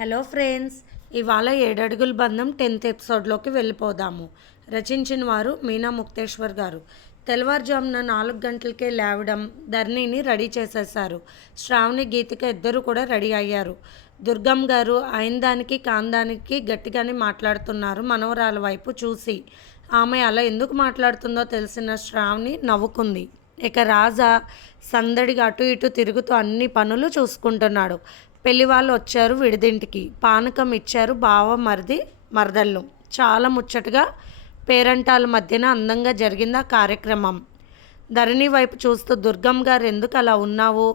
Hello friends, ఇవాళ ఏడడుగుల బంధం 10th ఎపిసోడ్లోకి వెళ్ళిపోదాము. రచించిన వారు మీనా ముక్తేశ్వర్ గారు. తెల్లవారుజామున 4 గంటలకే లేవడం, ధరణిని రెడీ చేసేశారు. శ్రావణి, గీతిక ఇద్దరు కూడా రెడీ అయ్యారు. దుర్గం గారు అయిన దానికి కాందానికి గట్టిగానే మాట్లాడుతున్నారు మనవరాల వైపు చూసి. ఆమె అలా ఎందుకు మాట్లాడుతుందో తెలిసిన శ్రావణి నవ్వుకుంది. ఇక రాజా సందడిగా అటు ఇటు తిరుగుతూ అన్ని పనులు చూసుకుంటున్నాడు. పెళ్లి వాళ్ళు వచ్చారు విడిదింటికి. పానకం ఇచ్చారు బావ మరదళ్ళు. చాలా ముచ్చటగా పేరంటాల మధ్యన అందంగా జరిగింది ఆ కార్యక్రమం. ధరణి వైపు చూస్తూ, దుర్గం గారు ఎందుకు అలా ఉన్నావు?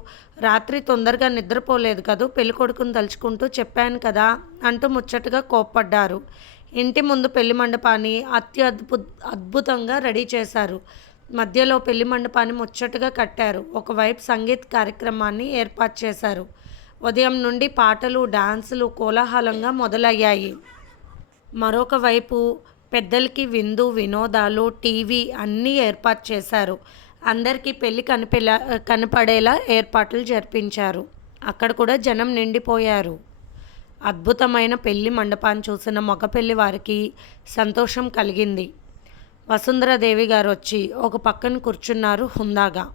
రాత్రి తొందరగా నిద్రపోలేదు కదూ, పెళ్ళికొడుకుని తలుచుకుంటూ చెప్పాను కదా అంటూ ముచ్చటగా కోప్పడ్డారు. ఇంటి ముందు పెళ్లి మండపాన్ని అద్భుతంగా రెడీ చేశారు. మధ్యలో పెళ్లి మండపాన్ని ముచ్చటగా కట్టారు. ఒకవైపు సంగీత కార్యక్రమాన్ని ఏర్పాటు చేశారు. ఉదయం నుండి పాటలు, డాన్సులు కోలాహలంగా మొదలయ్యాయి. మరొక వైపు పెద్దలకి విందు, వినోదాలు, టీవీ అన్నీ ఏర్పాటు చేశారు. అందరికీ పెళ్ళి కనపడేలా ఏర్పాట్లు జరిపించారు. అక్కడ కూడా జనం నిండిపోయారు. అద్భుతమైన పెళ్లి మండపాన్ని చూసిన మగ పెళ్లి వారికి సంతోషం కలిగింది. వసుంధరాదేవి గారు వచ్చి ఒక పక్కన కూర్చున్నారు హుందాగా.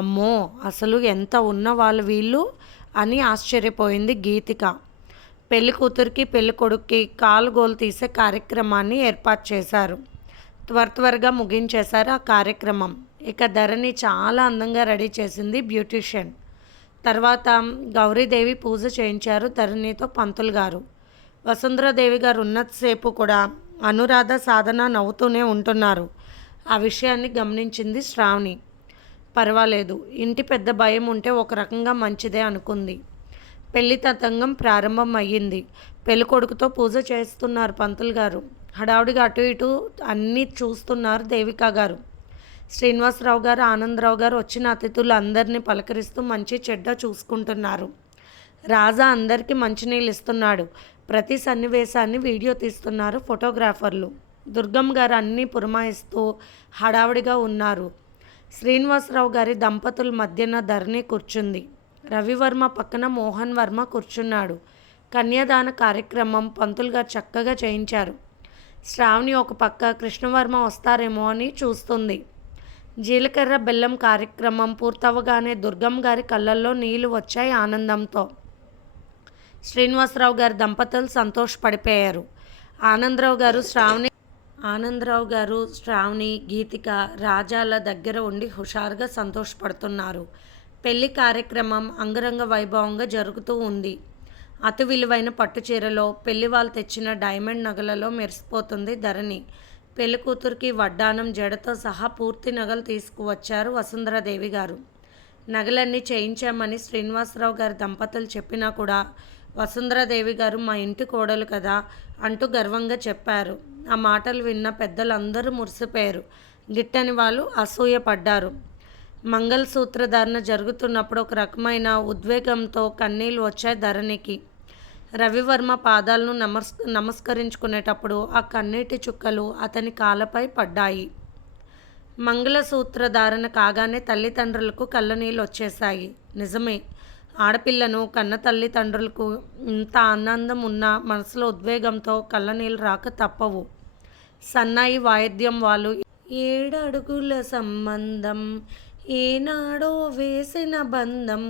అమ్మో, అసలు ఎంత ఉన్న వాళ్ళు వీళ్ళు అని ఆశ్చర్యపోయింది గీతిక. పెళ్లి కూతురికి పెళ్లి కొడుక్కి కాలుగోలు తీసే కార్యక్రమాన్ని ఏర్పాటు చేశారు. త్వరగా ముగించేశారు ఆ కార్యక్రమం. ఇక ధరణి చాలా అందంగా రెడీ చేసింది బ్యూటీషియన్. తర్వాత గౌరీదేవి పూజ చేయించారు ధరణితో పంతులు గారు. వసుంధరాదేవి గారు ఉన్నంతసేపు కూడా అనురాధ, సాధన నవ్వుతూనే ఉంటున్నారు. ఆ విషయాన్ని గమనించింది శ్రావణి. పర్వాలేదు, ఇంటి పెద్ద భయం ఉంటే ఒక రకంగా మంచిదే అనుకుంది. పెళ్లి తతంగం ప్రారంభం అయ్యింది. పెళ్ళికొడుకుతో పూజ చేస్తున్నారు పంతులు గారు. హడావుడిగా అటు ఇటు అన్నీ చూస్తున్నారు దేవిక గారు. శ్రీనివాసరావు గారు, ఆనందరావు గారు వచ్చిన అతిథులు అందరినీ పలకరిస్తూ మంచి చెడ్డ చూసుకుంటున్నారు. రాజా అందరికీ మంచినీళ్ళు ఇస్తున్నాడు. ప్రతి సన్నివేశాన్ని వీడియో తీస్తున్నారు ఫోటోగ్రాఫర్లు. దుర్గం గారు అన్నీ పురమాయిస్తూ హడావుడిగా ఉన్నారు. శ్రీనివాసరావు గారి దంపతుల మధ్యన ధరణి కూర్చుంది. రవివర్మ పక్కన మోహన్ వర్మ కూర్చున్నాడు. కన్యాదాన కార్యక్రమం పంతులు గారు చక్కగా చేయించారు. శ్రావణి ఒక పక్క కృష్ణవర్మ వస్తారేమో అని చూస్తుంది. జీలకర్ర బెల్లం కార్యక్రమం పూర్తవగానే దుర్గం గారి కళ్ళల్లో నీళ్లు వచ్చాయి ఆనందంతో. శ్రీనివాసరావు గారి దంపతులు సంతోషపడిపోయారు. ఆనందరావు గారు శ్రావణి, గీతిక రాజాల దగ్గర ఉండి హుషారుగా సంతోషపడుతున్నారు. పెళ్లి కార్యక్రమం అంగరంగ వైభవంగా జరుగుతూ ఉంది. అతి విలువైన పట్టు చీరలో, పెళ్లి వాళ్ళు తెచ్చిన డైమండ్ నగలలో మెరిసిపోతుంది ధరణి. పెళ్లి కూతురికి వడ్డానం, జడతో సహా పూర్తి నగలు తీసుకువచ్చారు వసుంధరాదేవి గారు. నగలన్నీ చేయించామని శ్రీనివాసరావు గారి దంపతులు చెప్పినా కూడా వసుంధరాదేవి గారు మా ఇంటి కోడలు కదా అంటూ గర్వంగా చెప్పారు. ఆ మాటలు విన్న పెద్దలందరూ మురిసిపోయారు. గిట్టని వాళ్ళు అసూయపడ్డారు. మంగళసూత్రధారణ జరుగుతున్నప్పుడు ఒక రకమైన ఉద్వేగంతో కన్నీళ్ళు వచ్చాయి ధరణికి. రవివర్మ పాదాలను నమస్కరించుకునేటప్పుడు ఆ కన్నీటి చుక్కలు అతని కాళ్ళపై పడ్డాయి. మంగళసూత్రధారణ కాగానే తల్లిదండ్రులకు కళ్ళనీళ్ళు వచ్చేశాయి. నిజమే, ఆడపిల్లను కన్న తల్లిదండ్రులకు ఇంత ఆనందం ఉన్నా మనసులో ఉద్వేగంతో కళ్ళనీళ్ళు రాక తప్పవు. సన్నాయి వాయిద్యం వాళ్ళు ఏడడుగుల సంబంధం, ఏనాడో వేసిన బంధం,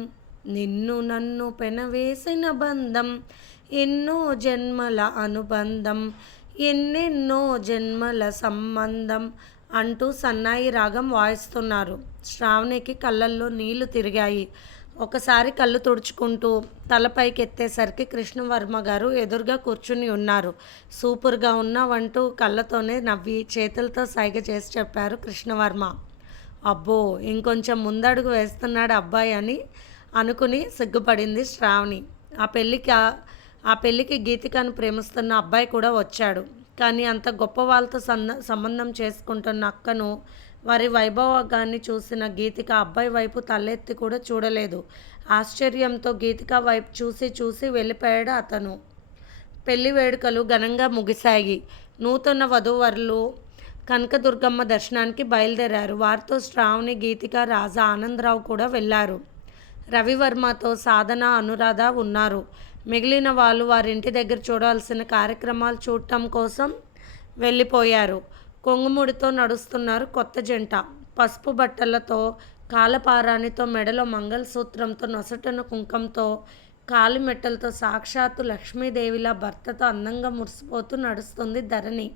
నిన్ను నన్ను పెనవేసిన బంధం, ఎన్నో జన్మల అనుబంధం, ఎన్నెన్నో జన్మల సంబంధం అంటూ సన్నాయి రాగం వాయిస్తున్నారు. శ్రావణికి కళ్ళల్లో నీళ్లు తిరిగాయి. ఒకసారి కళ్ళు తుడుచుకుంటూ తలపైకి ఎత్తేసరికి కృష్ణవర్మ గారు ఎదురుగా కూర్చుని ఉన్నారు. సూపర్గా ఉన్నావంటూ కళ్ళతోనే నవ్వి చేతులతో సైగ చేసి చెప్పారు కృష్ణవర్మ. అబ్బో, ఇంకొంచెం ముందడుగు వేస్తున్నాడు అబ్బాయి అని అనుకుని సిగ్గుపడింది శ్రావణి. ఆ పెళ్ళికి గీతికను ప్రేమిస్తున్న అబ్బాయి కూడా వచ్చాడు. కానీ అంత గొప్ప వాళ్ళతో సంబంధం చేసుకుంటున్న అక్కను, వారి వైభవాన్ని చూసిన గీతిక అబ్బాయి వైపు తలెత్తి కూడా చూడలేదు. ఆశ్చర్యంతో గీతిక వైపు చూసి వెళ్ళిపోయాడు అతను. పెళ్లి వేడుకలు ఘనంగా ముగిశాయి. నూతన వధూవరులు కనకదుర్గమ్మ దర్శనానికి బయలుదేరారు. వారితో శ్రావణి, గీతిక, రాజా, ఆనందరావు కూడా వెళ్ళారు. రవివర్మతో సాధన, అనురాధ ఉన్నారు. మిగిలిన వాళ్ళు వారింటి దగ్గర చూడాల్సిన కార్యక్రమాలు చూడటం కోసం వెళ్ళిపోయారు. కొంగుముడితో నడుస్తున్నారు కొత్త జంట. పసుపు బట్టలతో, కాలపారానితో, మెడలో మంగళసూత్రంతో, నొసటన కుంకంతో, కాలిమెట్టలతో సాక్షాత్తు లక్ష్మీదేవిలా భర్తతో అందంగా మురిసిపోతూ నడుస్తుంది ధరణి.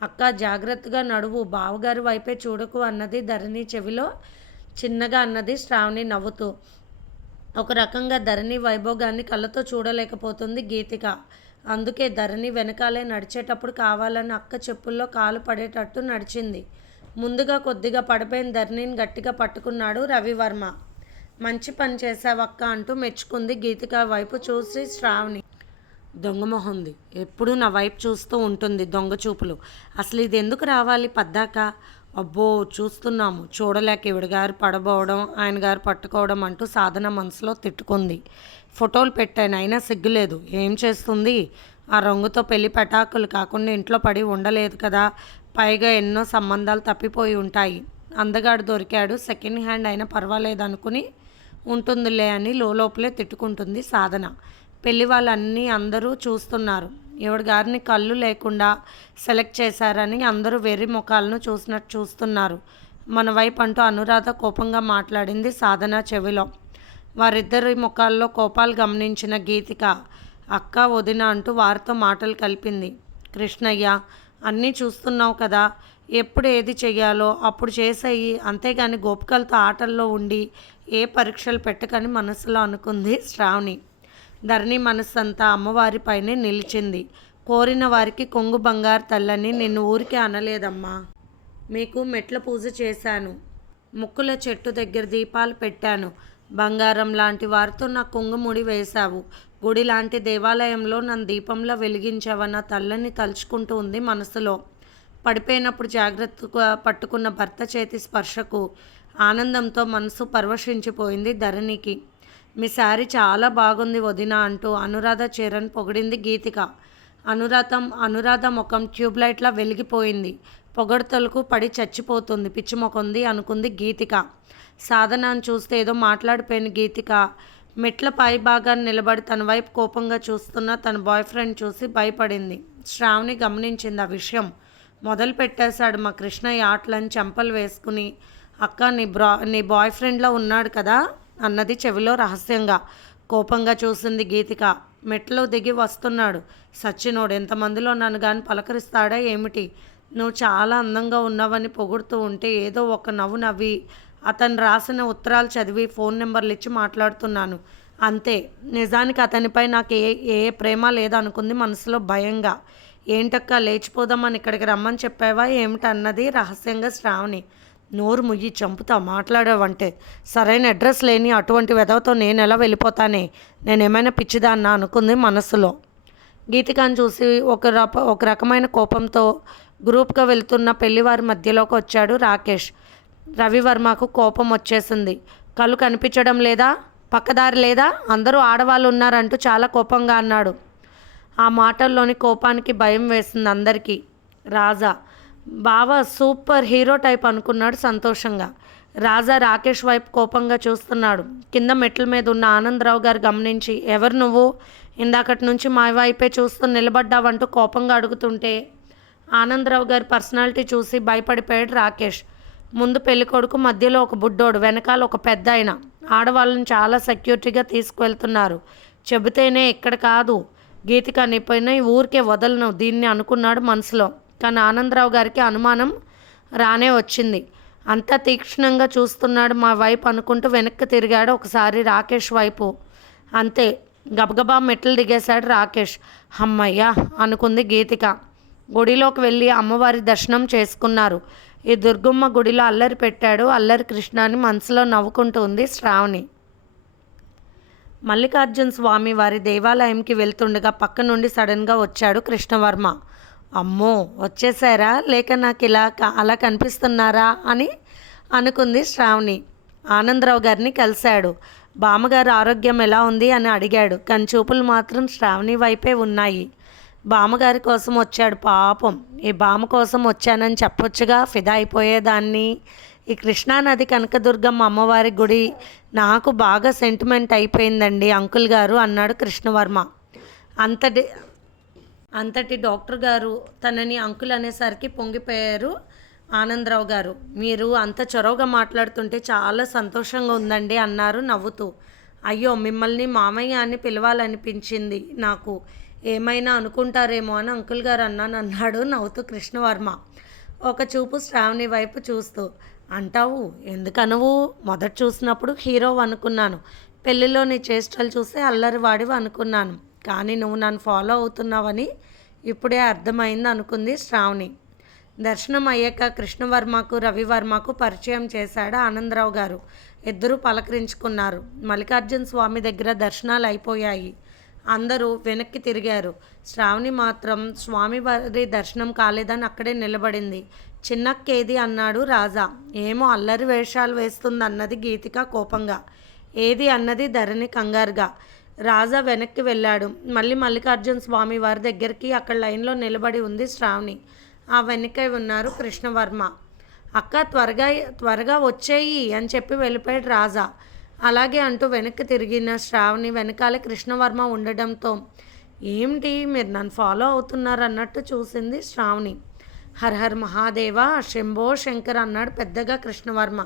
అక్క జాగ్రత్తగా నడువు, బావగారి వైపే చూడకు అన్నది ధరణి చెవిలో చిన్నగా అన్నది శ్రావణి నవ్వుతూ. ఒక రకంగా ధరణి వైభోగాన్ని కళ్ళతో చూడలేకపోతుంది గీతిక. అందుకే ధరణి వెనకాలే నడిచేటప్పుడు కావాలని అక్క చెప్పుల్లో కాలు పడేటట్టు నడిచింది. ముందుగా కొద్దిగా పడిపోయిన ధరణిని గట్టిగా పట్టుకున్నాడు రవివర్మ. మంచి పని చేసావక్క అంటూ మెచ్చుకుంది గీతిక వైపు చూసి శ్రావణి. దొంగమొహంది, ఎప్పుడూ నా వైపు చూస్తూ ఉంటుంది దొంగ చూపులు. అసలు ఇది ఎందుకు రావాలి పద్దాక? అబ్బో చూస్తున్నాము, చూడలేక ఈవిడ గారు పడబోవడం, ఆయన గారు పట్టుకోవడం అంటూ సాధన మనసులో తిట్టుకుంది. ఫోటోలు పెట్టాను, అయినా సిగ్గులేదు. ఏం చేస్తుంది? ఆ రంగుతో పెళ్లి పెటాకులు కాకుండా ఇంట్లో పడి ఉండలేదు కదా. పైగా ఎన్నో సంబంధాలు తప్పిపోయి ఉంటాయి. అందగాడు దొరికాడు, సెకండ్ హ్యాండ్ అయినా పర్వాలేదు అనుకుని ఉంటుందిలే అని లోపలే తిట్టుకుంటుంది సాధన. పెళ్లి వాళ్ళన్నీ అందరూ చూస్తున్నారు. ఈవిడ గారిని కళ్ళు లేకుండా సెలెక్ట్ చేశారని అందరూ వెర్రి ముఖాలను చూసినట్టు చూస్తున్నారు మన వైపు అంటూ అనురాధ కోపంగా మాట్లాడింది సాధన చెవిలో. వారిద్దరి ముఖాల్లో కోపాలు గమనించిన గీతిక అక్క, వదిన అంటూ వారితో మాటలు కలిపింది. కృష్ణయ్య, అన్నీ చూస్తున్నావు కదా, ఎప్పుడు ఏది చెయ్యాలో అప్పుడు చేసేయి, అంతేగాని గోపికలతో ఆటల్లో ఉండి ఏ పరీక్షలు పెట్టకని మనసులో అనుకుంది శ్రావణి. ధరణి మనస్సంతా అమ్మవారిపైనే నిలిచింది. కోరిన వారికి కొంగు బంగారు తల్లని నిన్ను ఊరికే అనలేదమ్మా. మీకు మెట్ల పూజ చేశాను, ముక్కుల చెట్టు దగ్గర దీపాలు పెట్టాను, బంగారం లాంటి వారితో నా కొంగుముడి వేశావు, గుడి లాంటి దేవాలయంలో నన్ను దీపంలో వెలిగించావన్న తల్లని తలుచుకుంటూ ఉంది మనసులో. పడిపోయినప్పుడు జాగ్రత్తగా పట్టుకున్న భర్త చేతి స్పర్శకు ఆనందంతో మనసు పరవశించిపోయింది ధరణికి. మీ శారీ చాలా బాగుంది వదిన అంటూ అనురాధ చీరను పొగిడింది గీతిక. అనురాధ ముఖం ట్యూబ్లైట్లా వెలిగిపోయింది. పొగడ్తలకు పడి చచ్చిపోతుంది, పిచ్చిమొకంది అనుకుంది గీతిక. సాధనాన్ని చూస్తే ఏదో మాట్లాడిపోయిన గీతిక మెట్ల పై భాగాన్ని నిలబడి తన వైపు కోపంగా చూస్తున్న తన బాయ్ ఫ్రెండ్ చూసి భయపడింది. శ్రావణి గమనించింది ఆ విషయం. మొదలు పెట్టేశాడు మా కృష్ణయ్య ఆటలని చెంపలు వేసుకుని. అక్క, నీ బాయ్ ఫ్రెండ్లో ఉన్నాడు కదా అన్నది చెవిలో రహస్యంగా. కోపంగా చూసింది గీతిక. మెట్లో దిగి వస్తున్నాడు. సచ్చినోడు, ఎంతమందిలో నన్ను కానీ పలకరిస్తాడా ఏమిటి? నువ్వు చాలా అందంగా ఉన్నావని పొగుడుతూ ఉంటే ఏదో ఒక నవ్వు నవ్వి అతను రాసిన ఉత్తరాలు చదివి ఫోన్ నెంబర్లు ఇచ్చి మాట్లాడుతున్నాను అంతే. నిజానికి అతనిపై నాకు ఏ ప్రేమ లేదనుకుంది మనసులో భయంగా. ఏంటక్క, లేచిపోదామని ఇక్కడికి రమ్మని చెప్పావా ఏమిటన్నది రహస్యంగా శ్రావణి. నోరు ముయ్యి, చంపుతా మాట్లాడావంటే. సరైన అడ్రస్ లేని అటువంటి వెధవతో నేను ఎలా వెళ్ళిపోతానే? నేనేమైనా పిచ్చిదాన్నా అనుకుంది మనసులో. గీతికాని చూసి ఒక రకమైన కోపంతో గ్రూప్గా వెళ్తున్న పెళ్లివారి మధ్యలోకి వచ్చాడు రాకేష్. రవివర్మకు కోపం వచ్చేసింది. కళ్ళు కనిపించడం లేదా? పక్కదారి లేదా? అందరూ ఆడవాళ్ళు ఉన్నారంటూ చాలా కోపంగా అన్నాడు. ఆ మాటల్లోని కోపానికి భయం వేసింది అందరికీ. రాజా, బావ సూపర్ హీరో టైప్ అనుకున్నాడు సంతోషంగా. రాజా రాకేష్ వైపు కోపంగా చూస్తున్నాడు. కింద మెట్ల మీద ఉన్న ఆనందరావు గారు గమనించి, ఎవరు నువ్వు? ఇందాకటి నుంచి మా వైపే చూస్తూ నిలబడ్డావంటూ కోపంగా అడుగుతుంటే ఆనందరావు గారి పర్సనాలిటీ చూసి భయపడిపోయాడు రాకేష్. ముందు పెళ్ళికొడుకు, మధ్యలో ఒక బుడ్డోడు, వెనకాల ఒక పెద్ద ఆయన. ఆడవాళ్ళని చాలా సెక్యూరిటీగా తీసుకువెళ్తున్నారు. చెబితేనే ఇక్కడ కాదు, గీతిక అనిపోయినా ఈ ఊరికే వదలను దీన్ని అనుకున్నాడు మనసులో. కానీ ఆనందరావు గారికి అనుమానం రానే వచ్చింది. అంతా తీక్షణంగా చూస్తున్నాడు మా వైపు అనుకుంటూ వెనక్కి తిరిగాడు ఒకసారి రాకేష్ వైపు. అంతే, గబగబా మెట్లు దిగేశాడు రాకేష్. అమ్మయ్యా అనుకుంది గీతిక. గుడిలోకి వెళ్ళి అమ్మవారి దర్శనం చేసుకున్నారు. ఈ దుర్గమ్మ గుడిలో అల్లరి పెట్టాడు అల్లరి కృష్ణ అని మనసులో నవ్వుకుంటూ ఉంది శ్రావణి. మల్లికార్జున స్వామి వారి దేవాలయంకి వెళ్తుండగా పక్క నుండి సడన్గా వచ్చాడు కృష్ణవర్మ. అమ్మో వచ్చేసారా, లేక నాకు అలా కనిపిస్తున్నారా అని అనుకుంది శ్రావణి. ఆనందరావు గారిని కలిశాడు. బామ్మగారు ఆరోగ్యం ఎలా ఉంది అని అడిగాడు. కానీ చూపులు మాత్రం శ్రావణి వైపే ఉన్నాయి. బామ్మగారి కోసం వచ్చాడు పాపం. ఈ బామ్మ కోసం వచ్చానని చెప్పొచ్చుగా, ఫిదా అయిపోయేదాన్ని. ఈ కృష్ణానది కనకదుర్గమ్మ అమ్మవారి గుడి నాకు బాగా సెంటిమెంట్ అయిపోయిందండి అంకుల్ గారు అన్నాడు కృష్ణవర్మ. అంతటి అంతటి డాక్టర్ గారు తనని అంకుల్ అనేసరికి పొంగిపోయారు ఆనందరావు గారు. మీరు అంత చొరవగా మాట్లాడుతుంటే చాలా సంతోషంగా ఉందండి అన్నారు నవ్వుతూ. అయ్యో, మిమ్మల్ని మామయ్య అని పిలవాలనిపించింది నాకు, ఏమైనా అనుకుంటారేమో అని అంకుల్ గారు అన్నాడు నవ్వుతూ కృష్ణవర్మ ఒక చూపు శ్రావణి వైపు చూస్తూ. అంటావు, ఎందుకనవు? మొదట చూసినప్పుడు హీరో అనుకున్నాను, పెళ్ళిలో నీ చేష్టలు చూస్తే అల్లరివాడివి అనుకున్నాను, కానీ నువ్వు నన్ను ఫాలో అవుతున్నావని ఇప్పుడే అర్థమైంది అనుకుంది శ్రావణి. దర్శనం అయ్యాక కృష్ణవర్మకు రవివర్మకు పరిచయం చేశాడు ఆనందరావు గారు. ఇద్దరూ పలకరించుకున్నారు. మల్లికార్జున స్వామి దగ్గర దర్శనాలు అయిపోయాయి. అందరూ వెనక్కి తిరిగారు. శ్రావణి మాత్రం స్వామివారి దర్శనం కాలేదని అక్కడే నిలబడింది. చిన్నక్కేది అన్నాడు రాజా. ఏమో అల్లరి వేషాలు వేస్తుందన్నది గీతిక కోపంగా. ఏది అన్నది ధరణి కంగారుగా. రాజా వెనక్కి వెళ్ళాడు. మళ్ళీ మల్లికార్జున స్వామి వారి దగ్గరికి అక్కడ లైన్లో నిలబడి ఉంది శ్రావణి. ఆ వెనకే ఉన్నారు కృష్ణవర్మ. అక్క త్వరగా వచ్చేయి అని చెప్పి వెళ్ళిపోయాడు రాజా. అలాగే అంటూ వెనక్కి తిరిగిన శ్రావణి వెనకాలే కృష్ణవర్మ ఉండడంతో ఏమిటి మీరు నన్ను ఫాలో అవుతున్నారు అన్నట్టు చూసింది శ్రావణి. హర్ మహాదేవ, శంభో శంకర్ అన్నాడు పెద్దగా కృష్ణవర్మ.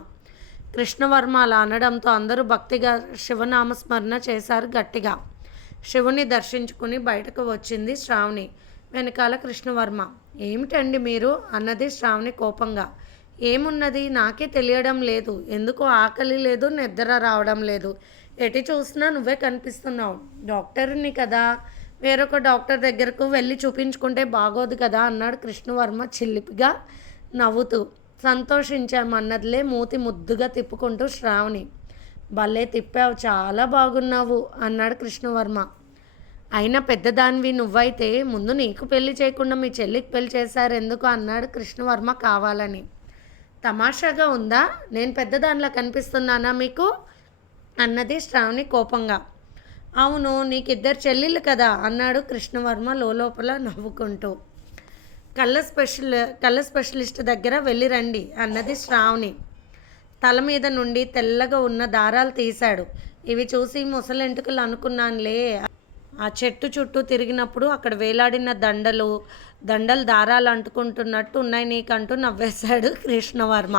కృష్ణవర్మ అలా అనడంతో అందరూ భక్తిగా శివనామస్మరణ చేశారు గట్టిగా. శివుని దర్శించుకుని బయటకు వచ్చింది శ్రావణి. వెనకాల కృష్ణవర్మ. ఏమిటండి మీరు అన్నది శ్రావణి కోపంగా. ఏమున్నది, నాకే తెలియడం లేదు, ఎందుకో ఆకలి లేదు, నిద్ర రావడం లేదు, ఎటు చూసినా నువ్వే కనిపిస్తున్నావు. డాక్టర్ని కదా, వేరొక డాక్టర్ దగ్గరకు వెళ్ళి చూపించుకుంటే బాగోదు కదా అన్నాడు కృష్ణవర్మ చిలిపిగా నవ్వుతూ. సంతోషించామన్నదిలే మూతి ముద్దుగా తిప్పుకుంటూ శ్రావణి. భలే తిప్పావు, చాలా బాగున్నావు అన్నాడు కృష్ణవర్మ. అయినా పెద్దదానివి నువ్వైతే ముందు నీకు పెళ్లి చేయకుండా మీ చెల్లికి పెళ్లి చేశారు ఎందుకు అన్నాడు కృష్ణవర్మ కావాలని. తమాషాగా ఉందా, నేను పెద్దదానిలా కనిపిస్తున్నానా మీకు అన్నది శ్రావణి కోపంగా. అవును, నీకిద్దరు చెల్లెళ్ళు కదా అన్నాడు కృష్ణవర్మ లోపల నవ్వుకుంటూ. కళ్ళ స్పెషలిస్ట్ దగ్గర వెళ్ళి రండి అన్నది శ్రావణి. తల మీద నుండి తెల్లగా ఉన్న దారాలు తీశాడు. ఇవి చూసి ముసలెంటుకలు అనుకున్నానులే. ఆ చెట్టు చుట్టూ తిరిగినప్పుడు అక్కడ వేలాడిన దండలు దారాలు అంటుకుంటున్నట్టు ఉన్నాయి నీకంటూ నవ్వేశాడు కృష్ణవర్మ.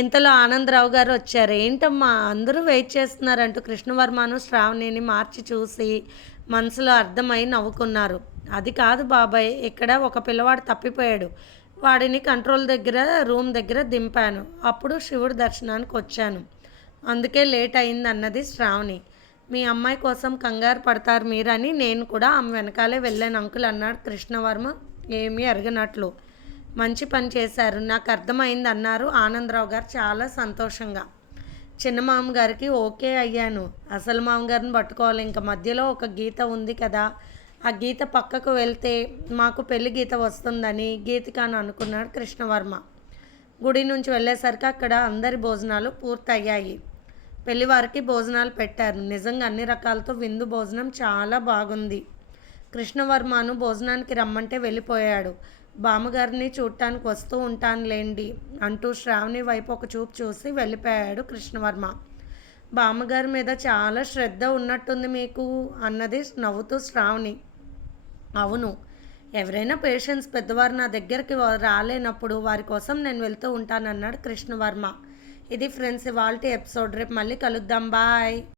ఇంతలో ఆనందరావు గారు వచ్చారు. ఏంటమ్మా అందరూ వెయిట్ చేస్తున్నారంటూ కృష్ణవర్మను శ్రావణిని మార్చి చూసి మనసులో అర్థమై నవ్వుకున్నారు. అది కాదు బాబాయ్, ఇక్కడ ఒక పిల్లవాడు తప్పిపోయాడు, వాడిని కంట్రోల్ దగ్గర రూమ్ దగ్గర దింపాను, అప్పుడు శివుడి దర్శనానికి వచ్చాను, అందుకే లేట్ అయింది అన్నది శ్రావణి. మీ అమ్మాయి కోసం కంగారు పడతారు మీరని నేను కూడా ఆమె వెనకాలే వెళ్ళాను అంకుల్ అన్నాడు కృష్ణవర్మ ఏమీ అరగనట్లు. మంచి పని చేశారు, నాకు అర్థమైంది అన్నారు ఆనందరావు గారు చాలా సంతోషంగా. చిన్న మామగారికి ఓకే అయ్యాను, అసలు మామగారిని పట్టుకోవాలి, ఇంకా మధ్యలో ఒక గీత ఉంది కదా, ఆ గీత పక్కకు వెళ్తే మాకు పెళ్లి గీత వస్తుందని గీతికాను అనుకున్నాడు కృష్ణవర్మ. గుడి నుంచి వెళ్ళేసరికి అక్కడ అందరి భోజనాలు పూర్తయ్యాయి. పెళ్లివారికి భోజనాలు పెట్టారు. నిజంగా అన్ని రకాలతో విందు భోజనం చాలా బాగుంది. కృష్ణవర్మను భోజనానికి రమ్మంటే వెళ్ళిపోయాడు. బామ్మగారిని చూడటానికి వస్తూ ఉంటానులేండి అంటూ శ్రావణి వైపు ఒక చూపు చూసి వెళ్ళిపోయాడు కృష్ణవర్మ. బామ్మగారి మీద చాలా శ్రద్ధ ఉన్నట్టుంది మీకు అన్నది నవ్వుతూ శ్రావణి. అవును, ఎవరైనా పేషెంట్స్ పెద్దవారు నా దగ్గరికి రాలేనప్పుడు వారి కోసం నేను వెళ్తూ ఉంటానన్నాడు కృష్ణవర్మ. ఇది ఫ్రెండ్స్ ఇవాల్టి ఎపిసోడ్. రేపు మళ్ళీ కలుద్దాం. బాయ్.